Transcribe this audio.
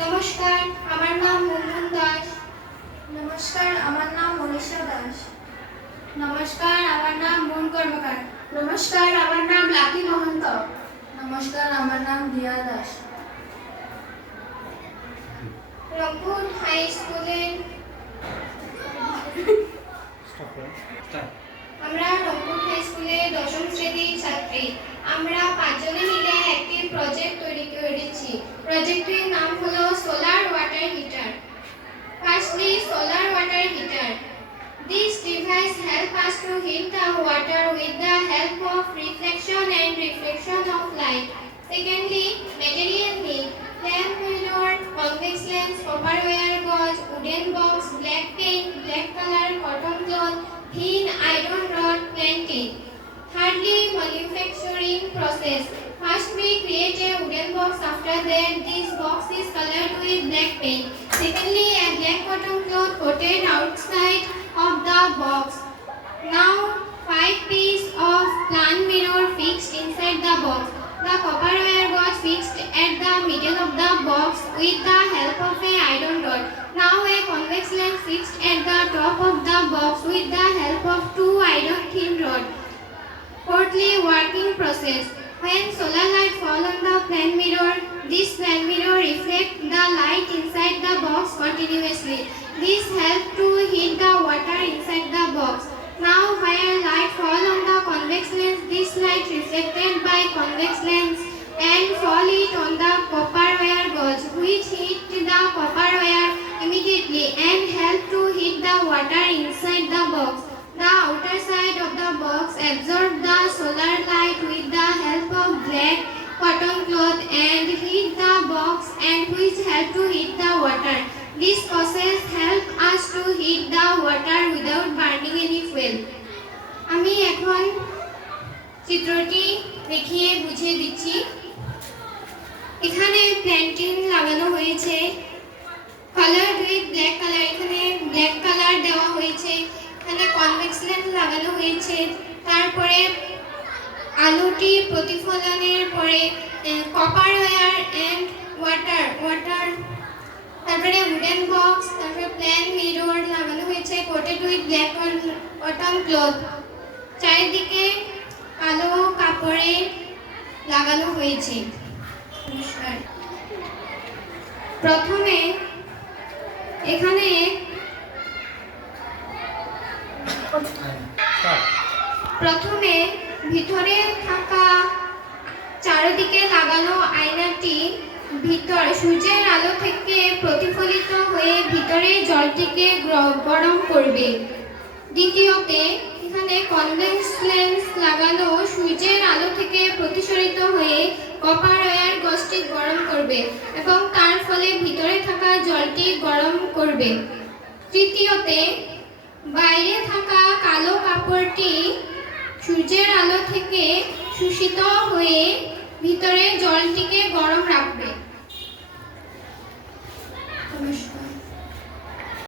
নমস্কার, আমার নাম মুনমুন দাস। নমস্কার, আমার নাম মনীষা দাস। নমস্কার, আমার নাম মন কর্মকার। নমস্কার, আমার নাম লাকি মহন্ত। নমস্কার, আমার নাম দিয়া দাস। রংপুর হাই স্কুলের আমরা রংপুর হাই স্কুলে দশম শ্রেণীর ছাত্রী। আমরা 5 জনে মিলে একটি প্রজেক্ট তৈরি করেছি। প্রজেক্টের নাম হলো solar water heater. Firstly, solar water heater. This device helps us to heat the water with the help of reflection and reflection of light. Secondly, material need. Flame mirror, convex lens, copper wire gauze, wooden box, black paint, black color, cotton cloth, thin iron rod, planting. Thirdly, manufacturing process. First, we create a wooden box. After that, this box is colored with black paint. Secondly, a black cotton cloth coated outside of the box. Now, 5 pieces of plant mirror fixed inside the box. The copper wire was fixed at the middle of the box with the help of a iron rod. Now, a convex lens fixed at the top of the box with the help of 2 iron thin rods. Fourthly, working process. When solar light fall on the plant mirror, this plant mirror reflects the light inside the box continuously. This helps to heat the water inside the box. Now, where light fall on the convex lens, this light reflected by convex lens and fall it on the copper wire gauze, which heat the copper wire immediately and help to heat the water inside the box. The outer side of the box absorbs the solar light with the help of black cotton cloth and heat the box, and which help to heat the water. This process helps us to heat the water without burning any fuel. আমি এখন চিত্রটি দেখিয়ে বুঝিয়ে দিচ্ছি। এখানে planting লাগানো হয়েছে colour with black colour. এখানে ব্ল্যাক কালার দেওয়া হয়েছে। এখানে কনভেক্স লেন্স লাগানো হয়েছে। তারপরে আলোটি প্রতিফলনের পরে কপার ওয়্যার এন্ড ওয়াটার তারপরে উডেন বক্স, তারপরে প্ল্যান মিরর লাগানো হয়েছে coated with black cotton cloth. চারিদিকে কালো কাপড়ে লাগানো হয়েছে। প্রথমে এখানে ভিতরে থাকা চারিদিকে লাগানো আয়নাটি সূর্যের আলো থেকে প্রতিফলিত হয়ে ভিতরে জলটিকে গরম করবে। দ্বিতীয়তে এখানে কনভেক্স লেন্স লাগানো সূর্যের আলো থেকে প্রতিসরিত হয়ে কপার ওয়্যার গজটি গরম করবে এবং তার ফলে ভিতরে থাকা জলটি গরম করবে। তৃতীয়তে বাইরে থাকা কালো কাপড়টি সূর্যের আলো থেকে শোষিত হয়ে ভিতরে জলটিকে গরম রাখবে।